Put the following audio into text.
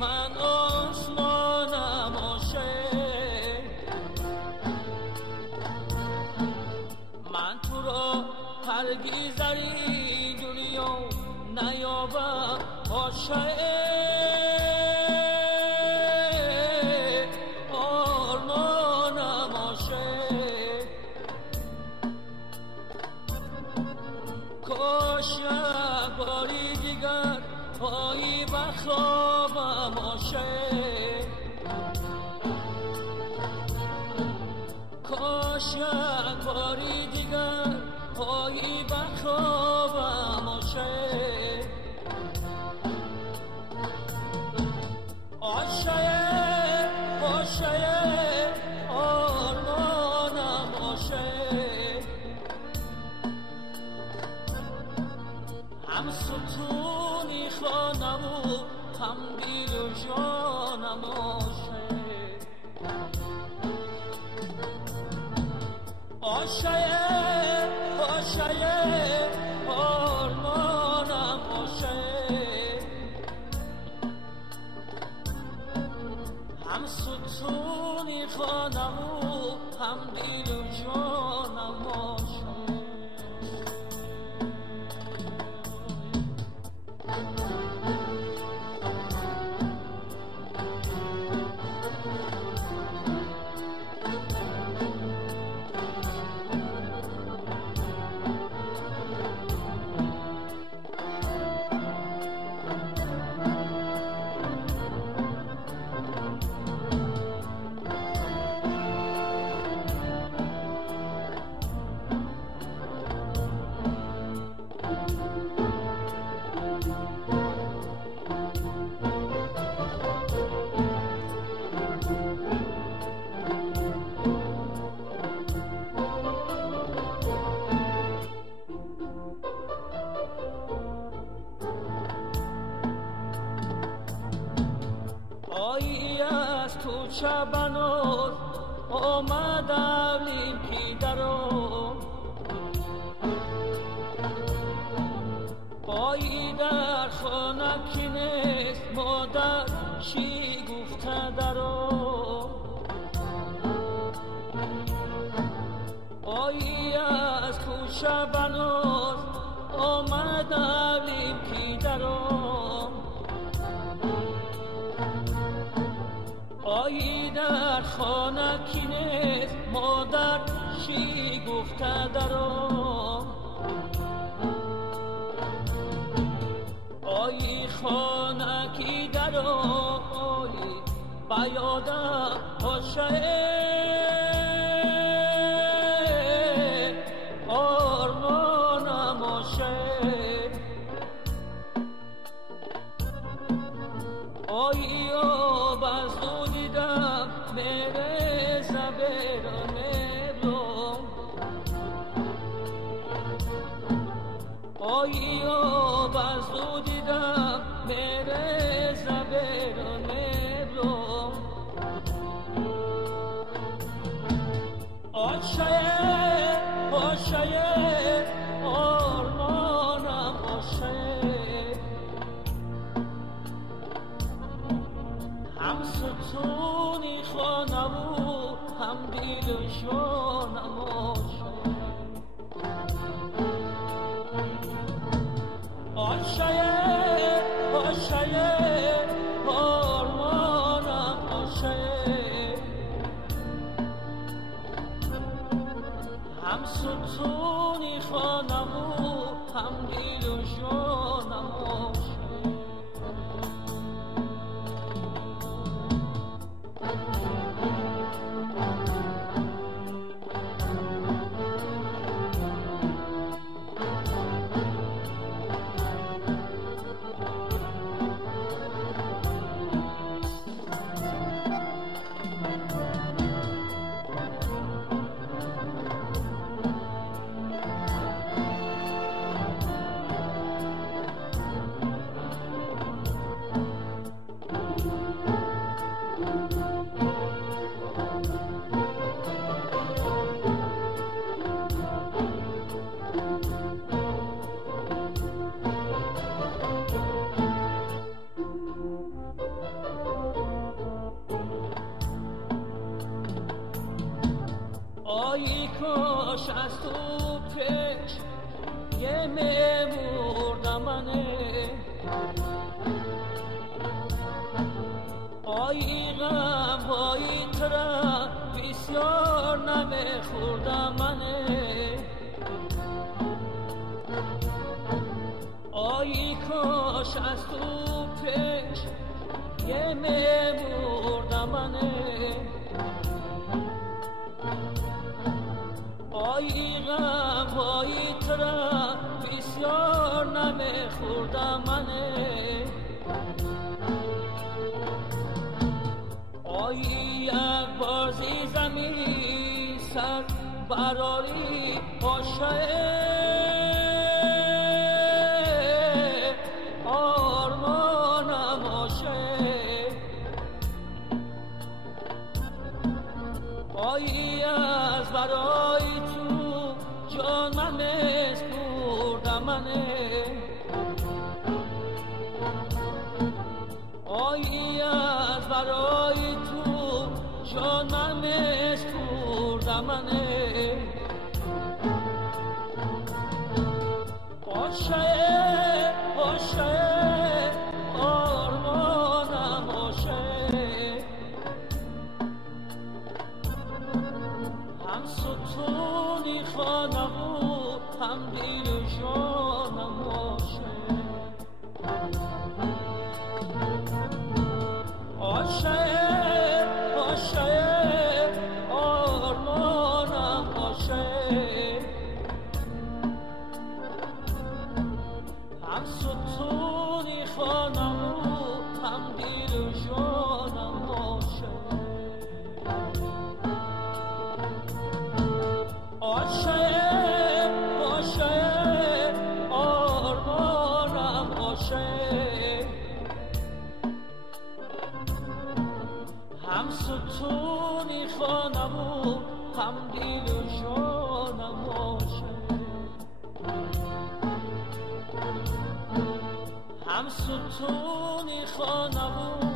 من آسمانم عاشق، من تو را هرگز در این دنیا نیابم عاشق. آرمانم عاشق، کاش یک باری دیگر پایی بخوابم عاشق، کاش یک باری دیگر پایی بخوابم عاشق. عاشق عاشق آرمانم عاشق، هم ستونی خانم و هم دل و جانم عاشق. عاشق عاشق آرمانم عاشق، هم ستونی خانم و هم دل و جانم عاشق. آیی از تو چه بنات آمدم این پیدرو، آیی در خانه کی نیست مادر چی گفته درو، آیی از کوچه بنات آمدم این پیدرو، آیی در خانه کی نیست مادر چی گفته درو، آیی خانه کی درو، آیی بیادم عاشق. آرمانم عاشق، آیی آب از او دیدم میره زبیرانه رو، آیی آب از او دیدم میره زبیرانه رو. عاشق عاشق آرمانم عاشق، هم ستونی خانم و هم دل و جانم عاشق. عاشق عاشق آرمانم عاشق، هم ستونی خانم و هم دل و جانم عاشق. آی کاش از تو پیش یه میمردم منه آی غم های ترا بسیار نمیخوردم منه آی کاش از تو پیش یه میمردم منه آی غم های ترا بسیار نمیخوردم منه آی یک بار زی زمین سر براری باشه آرمانم باشه آی از برای تو جان من مسپردم منه آی از برای تو جان من مسپردم منه باشه باشه آرمانم باشه هم ستونی خانم و هم دل و جانم باشه باشه باشه آرمانم باشه هم ستونی خانم و هم دل و جانم باشه باشه باشه آرمانم باشه هم ستونی خانم و هم دل و جانم باشه هم ستونی خانم